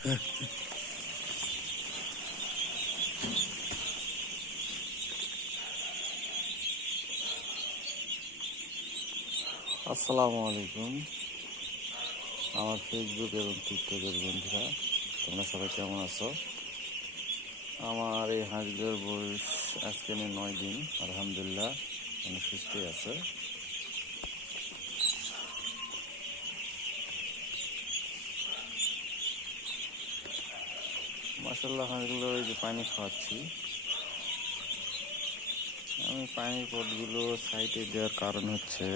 আসসালামু আলাইকুম আমার ফেসবুক এবং টিকটকের বন্ধুরা, তোমরা সবাই কেমন আছো? আমার এই হাঁসগুলোর বয়স আজকে 9 দিন। আলহামদুলিল্লাহ অনেক সুস্থই আছে। মাশাআল্লাহ, হাঁসগুলো এই যে পানি খাওয়াচ্ছি। আমি পানির পটগুলো সাইডে দেওয়ার কারণ হচ্ছে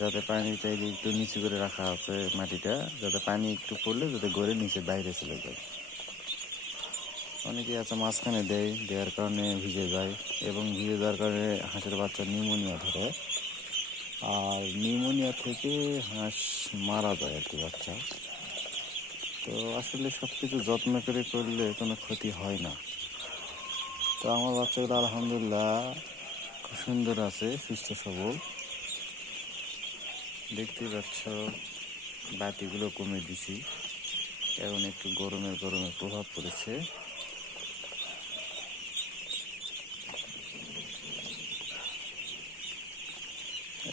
যাতে পানিটা একটু নিচু করে রাখা আছে মাটিটা, যাতে পানি একটু পড়লে যাতে গড়ে নিচে বাইরে চলে যায়। অনেকেই আছে মাঝখানে দেওয়ার কারণে ভিজে যায়, এবং ভিজে যাওয়ার কারণে হাঁসের বাচ্চা নিউমোনিয়া ধরে। আর নিউমোনিয়া থেকে হাঁস মারা যায় আর কি বাচ্চা। তো আসলে সব কিছু যত্ন করে করলে কোনো ক্ষতি হয় না। তো আমার বাচ্চাগুলো আলহামদুলিল্লাহ খুব সুন্দর আছে, সুস্থ সবল। দেখতেই পাচ্ছ বাতিগুলো কমে দিছি, এখন একটু গরমের প্রভাব পড়েছে।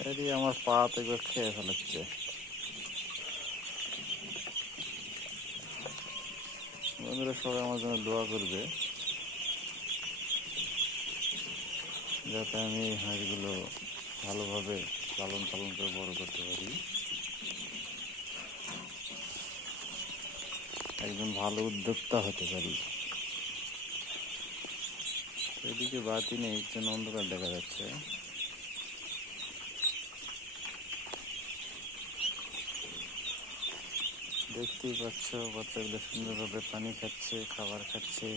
এটি আমার পা থেকে খেয়ে ফেলাচ্ছে। বন্ধুরা সবাই আমার জন্য দোয়া করবে যাতে আমি এই হাঁসগুলো ভালোভাবে লালন পালন করে বড় করতে পারি, একজন ভালো উদ্যোক্তা হতে পারি। এদিকে বাতি নেই, একজন অন্ধকার দেখা যাচ্ছে। দেখতেই পাচ্ছ বাচ্চাগুলো সুন্দরভাবে পানি খাচ্ছে, খাবার খাচ্ছে,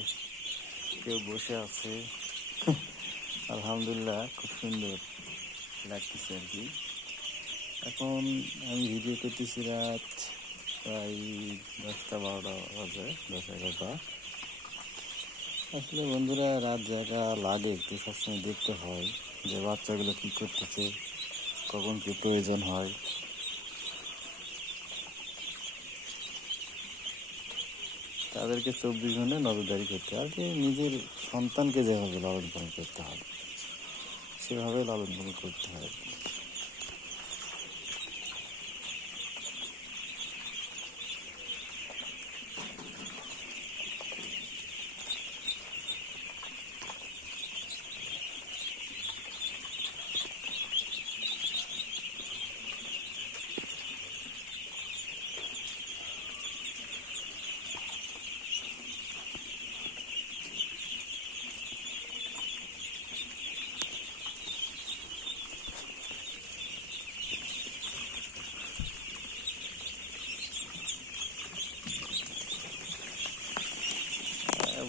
কেউ বসে আছে। আলহামদুলিল্লাহ খুব সুন্দর লাগতেছে আর কি। এখন আমি ভিডিও করতেছি রাত প্রায় 10টা 12টা বাজে, 10-11টা। আসলে বন্ধুরা রাত জায়গা লাগে একটু, সবসময় দেখতে হয় যে বাচ্চাগুলো কী করতেছে, কখন কী প্রয়োজন হয়। তাদেরকে 24 ঘন্টা নজরদারি করতে হয় আর কি। নিজের সন্তানকে যেভাবে লালন পালন করতে হয় সেভাবে লালন পালন করতে হয়।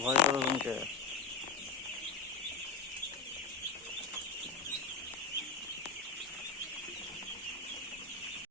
ভয় করো কে?